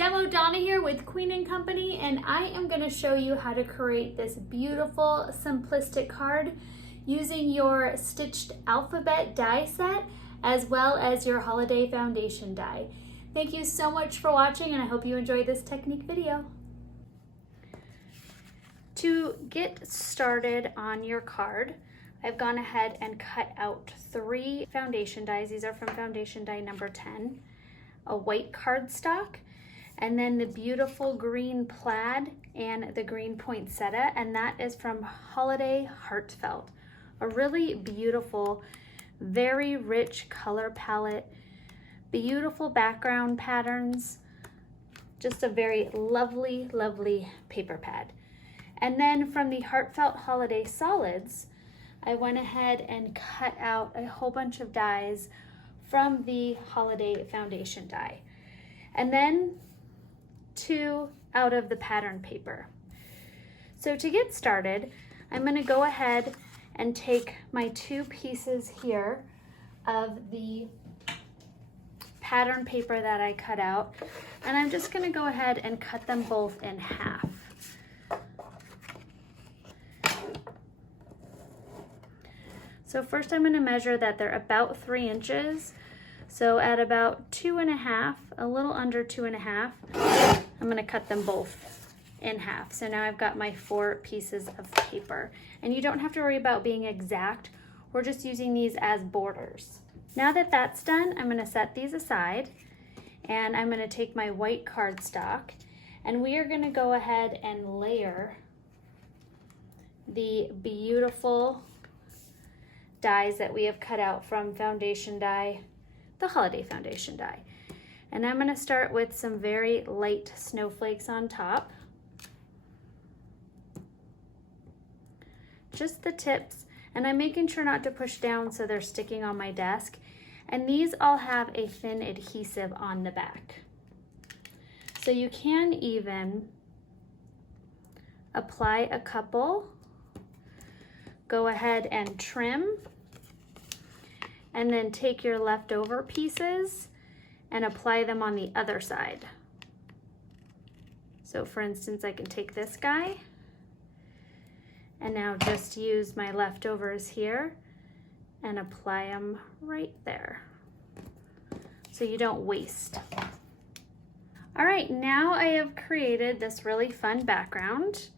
Demo Donna here with Queen & Company, and I am going to show you how to create this beautiful simplistic card using your stitched alphabet die set as well as your holiday foundation die. Thank you so much for watching, and I hope you enjoyed this technique video. To get started on your card, I've gone ahead and cut out 3 foundation dies. These are from foundation die number 10, a white cardstock, and then the beautiful green plaid and the green poinsettia, and that is from Holiday Heartfelt. A really beautiful, very rich color palette, beautiful background patterns, just a very lovely, lovely paper pad. And then from the Heartfelt Holiday Solids, I went ahead and cut out a whole bunch of dies from the Holiday Foundation die. And then 2 out of the pattern paper. So to get started, I'm going to go ahead and take my 2 pieces here of the pattern paper that I cut out, and I'm just going to go ahead and cut them both in half. So first I'm going to measure that they're about 3 inches. So at about 2.5, a little under 2.5, I'm going to cut them both in half. So now I've got my 4 pieces of paper. And you don't have to worry about being exact. We're just using these as borders. Now that that's done, I'm going to set these aside, and I'm going to take my white cardstock, and we are going to go ahead and layer the beautiful dies that we have cut out from foundation die, the Holiday Foundation die. And I'm going to start with some very light snowflakes on top. Just the tips, and I'm making sure not to push down so they're sticking on my desk. And these all have a thin adhesive on the back. So you can even apply a couple, go ahead and trim, and then take your leftover pieces and apply them on the other side. So for instance, I can take this guy and now just use my leftovers here and apply them right there so you don't waste. All right, now I have created this really fun background.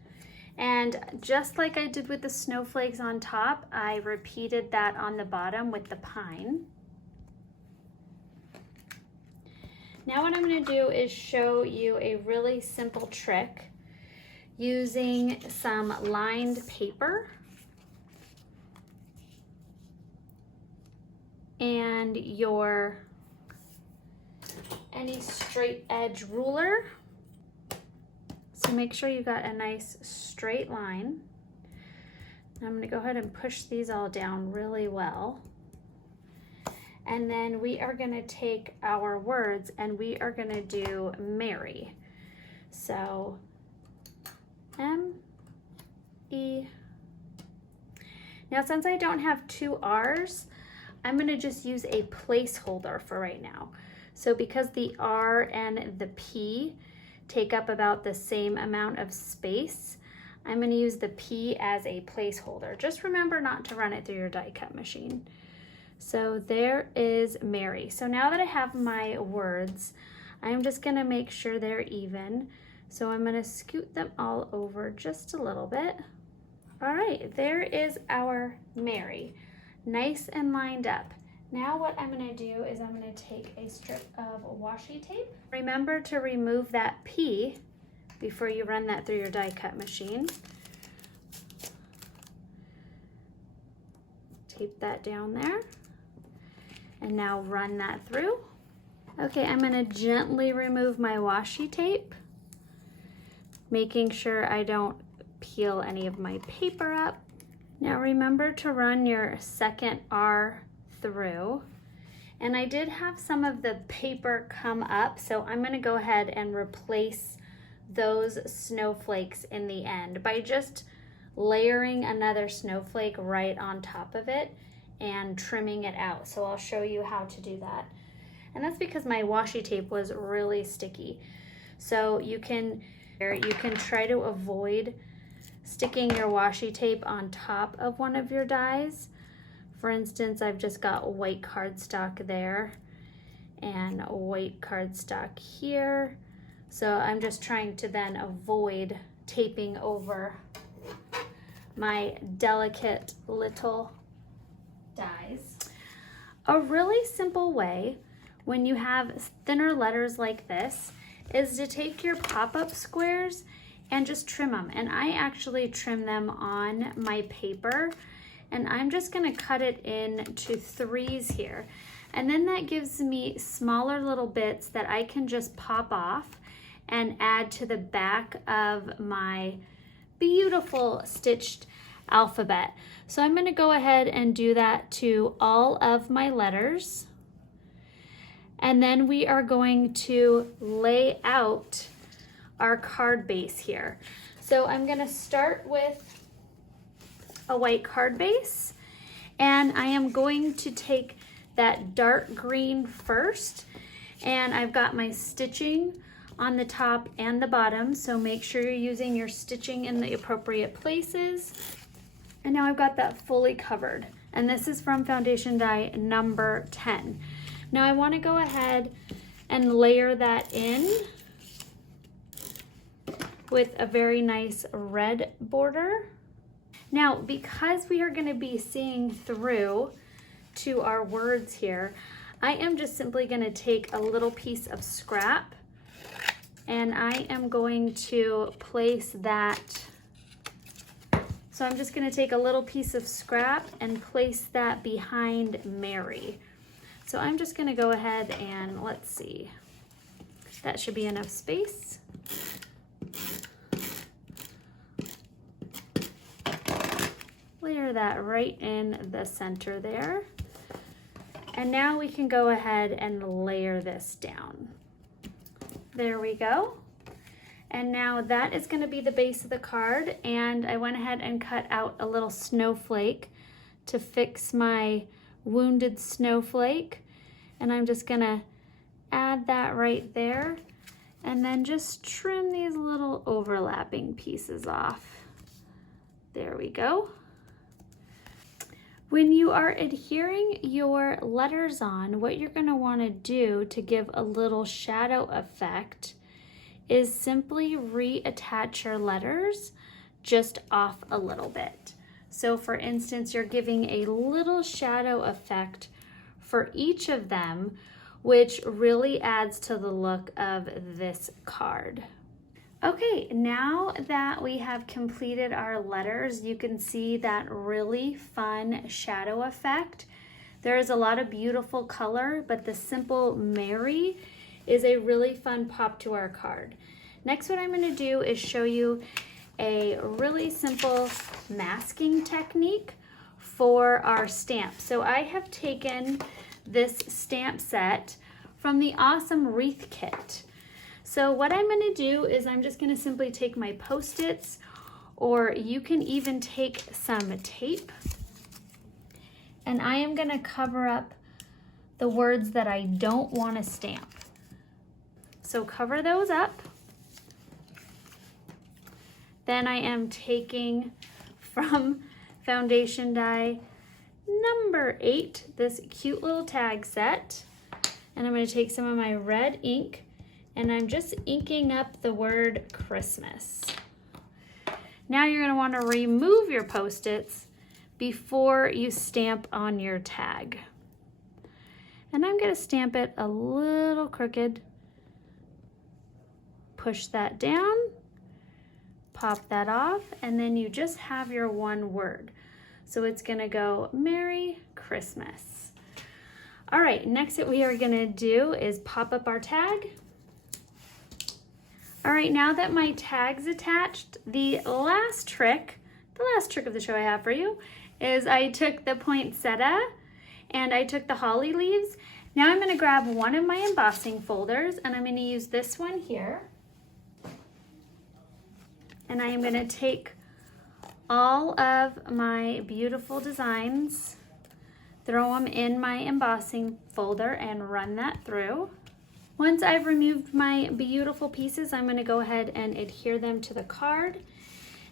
And just like I did with the snowflakes on top, I repeated that on the bottom with the pine. Now what I'm going to do is show you a really simple trick using some lined paper and any straight edge ruler. So make sure you got a nice straight line. I'm going to go ahead and push these all down really well. And then we are going to take our words and we are going to do Mary. So M-E. Now since I don't have 2 R's, I'm going to just use a placeholder for right now. So because the R and the P take up about the same amount of space, I'm going to use the P as a placeholder. Just remember not to run it through your die cut machine. So there is Mary. So now that I have my words, I'm just going to make sure they're even. So I'm going to scoot them all over just a little bit. All right, there is our Mary, nice and lined up. Now what I'm going to do is I'm going to take a strip of washi tape. Remember to remove that P before you run that through your die cut machine. Tape that down there. And now run that through. Okay, I'm going to gently remove my washi tape, making sure I don't peel any of my paper up. Now remember to run your second R through, and I did have some of the paper come up, so I'm going to go ahead and replace those snowflakes in the end by just layering another snowflake right on top of it and trimming it out. So I'll show you how to do that. And that's because my washi tape was really sticky. So you can try to avoid sticking your washi tape on top of one of your dies. For instance, I've just got white cardstock there and white cardstock here. So I'm just trying to then avoid taping over my delicate little dies. A really simple way when you have thinner letters like this is to take your pop-up squares and just trim them. And I actually trim them on my paper, and I'm just gonna cut it into 3s here. And then that gives me smaller little bits that I can just pop off and add to the back of my beautiful stitched alphabet. So I'm gonna go ahead and do that to all of my letters. And then we are going to lay out our card base here. So I'm gonna start with a white card base, and I am going to take that dark green first, and I've got my stitching on the top and the bottom, so make sure you're using your stitching in the appropriate places. And now I've got that fully covered, and this is from foundation die number 10. Now I want to go ahead and layer that in with a very nice red border. Now, because we are going to be seeing through to our words here, I am just simply going to take a little piece of scrap, and I am going to place that. So I'm just going to take a little piece of scrap and place that behind Mary. So I'm just going to go ahead and let's see. That should be enough space. Layer that right in the center there. And now we can go ahead and layer this down. There we go. And now that is going to be the base of the card, and I went ahead and cut out a little snowflake to fix my wounded snowflake, and I'm just going to add that right there and then just trim these little overlapping pieces off. There we go. When you are adhering your letters on, what you're going to want to do to give a little shadow effect is simply reattach your letters just off a little bit. So for instance, you're giving a little shadow effect for each of them, which really adds to the look of this card. Okay, now that we have completed our letters, you can see that really fun shadow effect. There is a lot of beautiful color, but the simple Mary is a really fun pop to our card. Next, what I'm going to do is show you a really simple masking technique for our stamp. So I have taken this stamp set from the awesome wreath kit. So what I'm going to do is I'm just going to simply take my Post-its, or you can even take some tape, and I am going to cover up the words that I don't want to stamp. So cover those up. Then I am taking from foundation die number 8, this cute little tag set, and I'm going to take some of my red ink, and I'm just inking up the word Christmas. Now you're going to want to remove your Post-its before you stamp on your tag. And I'm going to stamp it a little crooked. Push that down, pop that off, and then you just have your one word. So it's going to go Merry Christmas. All right, next what we are going to do is pop up our tag. All right, now that my tag's attached, the last trick of the show I have for you is I took the poinsettia and I took the holly leaves. Now I'm going to grab one of my embossing folders, and I'm going to use this one here. And I am going to take all of my beautiful designs, throw them in my embossing folder, and run that through. Once I've removed my beautiful pieces, I'm going to go ahead and adhere them to the card.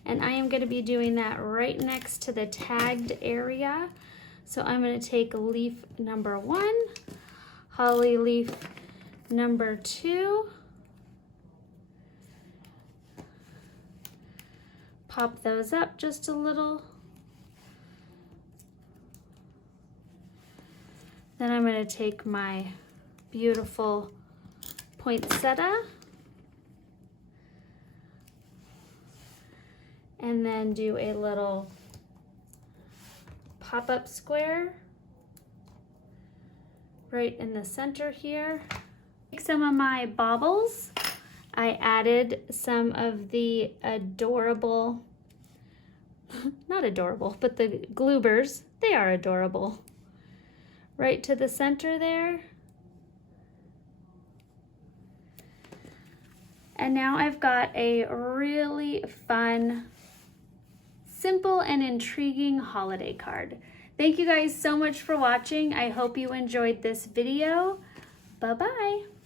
And I am going to be doing that right next to the tagged area. So I'm going to take leaf number 1, holly leaf number 2, pop those up just a little. Then I'm going to take my beautiful poinsettia and then do a little pop-up square right in the center here. Take some of my baubles. I added some of the adorable, not adorable, but the gloobers. They are adorable. Right to the center there. And now I've got a really fun, simple and intriguing holiday card. Thank you guys so much for watching. I hope you enjoyed this video. Bye-bye.